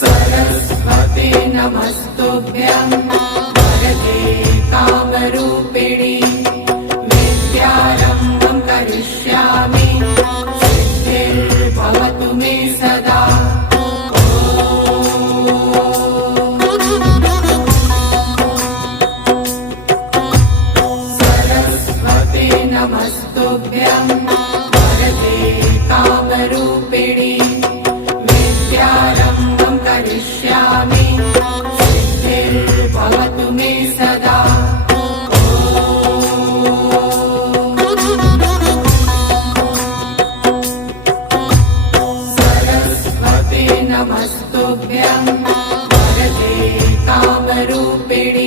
सरस्वते नमस्तुभ्यं वरदे कामरूपिणि विद्यारम्भं करिष्यामि सिद्धिर्भवतु मे सदा। सरस्वते नमस्तुभ्यं वरदे कामरूपिणि विद्यारम्भं करिष्यामि सिद्धिर्भवतु मे सदा। सरस्वते नमस्तुभ्यं वरदे कामरूपिणि